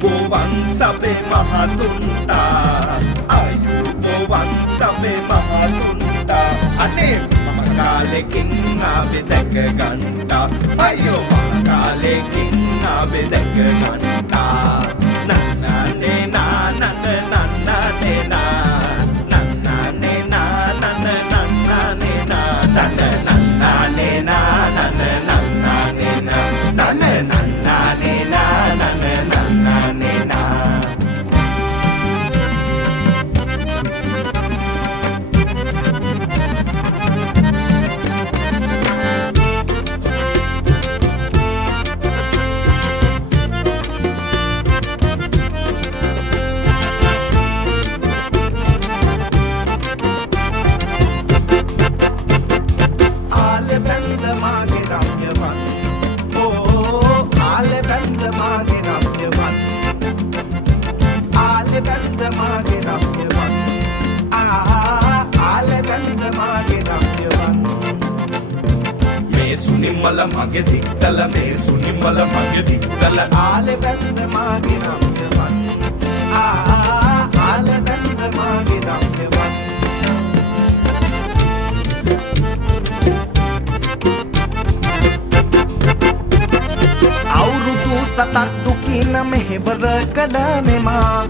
ආයුබෝවන් සබේ මහතුන්ටා ආයුබෝවන් සබේ මහතුන්ටා අනේ මම කාලෙකින් ආවේ දැක ගන්ටා අයියෝ මම කාලෙකින් ආවේ දැක ගන්ටා නන්නනේ නන්නනේ නන්නනේ නන්නනේ නන්නනේ सुनिमल मगे दिक्तल मे सुनिमल मगे दिक्तल आले बंद मागे रम्यवन आले बंद मागे रम्यवन අවුරුදු සතක් දුකින මෙහෙවර කළ මෙමා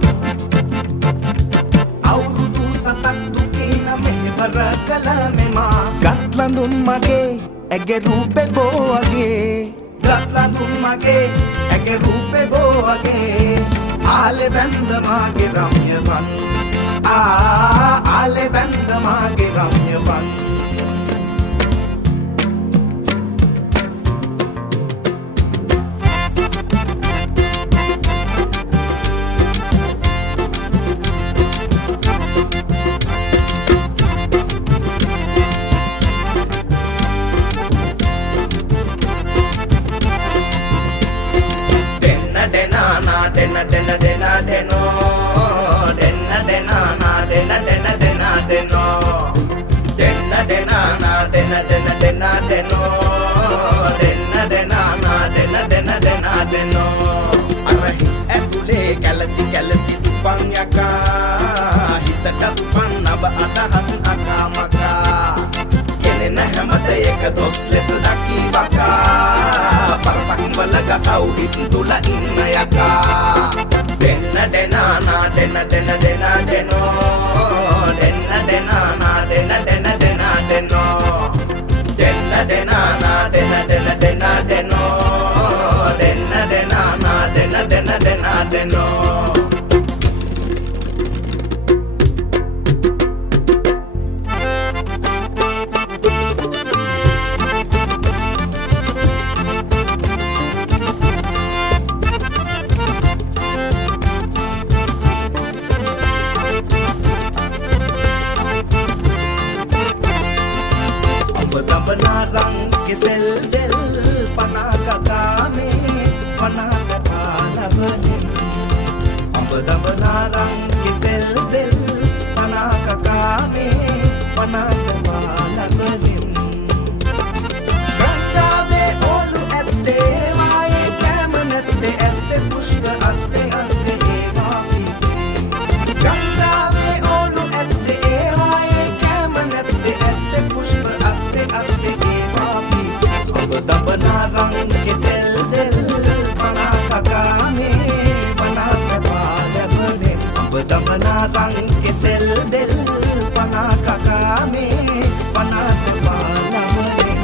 අවුරුදු සතක් දුකින මෙහෙවර කළ මෙමා ගත්ලඳුන් මගේ ඇගේ රූපේ බෝවගේ ගත්ලඳුන් මගේ ඇගේ රූපේ බෝවගේ ආලේ බැන්ද මාගේ රම්‍යවන් ආලේ බැන්ද මාගේ රම්‍යවන් dena dena dena deno dena dena na dena dena dena deno dena dena na dena dena dena deno dena dena na dena dena dena deno arahi ඇතුලේ කැලති කැලති තුපන් යකා හිතට තුපන් නබ අදහස් අකාමකා කෙනෙන හැමත එක දොස් ලෙස දකි බකා පරසක් වල ගසව් හිත් තුල ඉන්න යකා දෙන්න දෙනා නා දෙන්න දෙන්න දෙනා දෙනෝ දෙන්න දෙනා නා දෙන්න දෙන්න දෙනා දෙනෝ දෙන්න දෙනා නා දෙන්න දෙන්න දෙනා දෙනෝ දෙන්න දෙනා නා දෙන්න දෙන්න දෙනා දෙනෝ Benar-benar kisel del panaka kami panas pala benin benar-benar kisel del panaka kami panas pala benin Kantave olu ette mai kamanette ette pushka atte atte evapi Kantave olu ette mai kamanette ette pushka atte atte evapi benar-benar kisel del panaka kami panas pala benin benar-benar kisel del panaka kami panas pala benin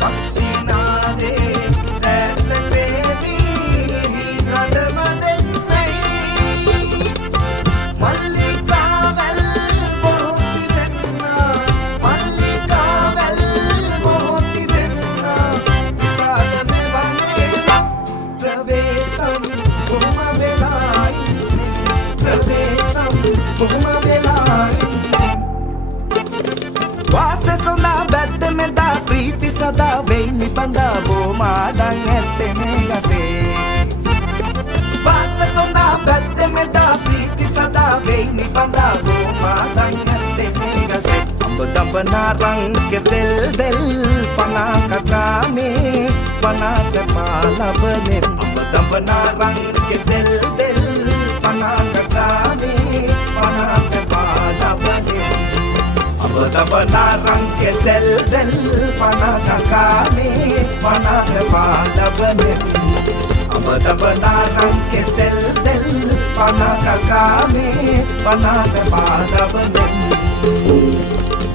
Vaccina සදා වෙයිනි බඳා බෝමාඩන් ඇත්තේ මේ ගසේ පාස සොඳා පැත්තේ මෙදා ප්‍රීති සදා වෙයිනි බඳා බෝමාඩන් ඇත්තේ මේ ගසේ අඹ දඹ නාරං කෙසෙල් දෙල් පනා කකාමේ පනා සපා ලබනේ අඹ දඹ නාරං කෙසෙල් දෙල් පනා කකාමේ පනා සපා ලබනේ අඹ දඹ නාරං කෙසෙල් දෙල් පනා කකාමේ පනා සපා ලබනේ අඹ දඹ නාරං කෙසෙල් දෙල් පනා කකාමේ පනා සපා ලබනේ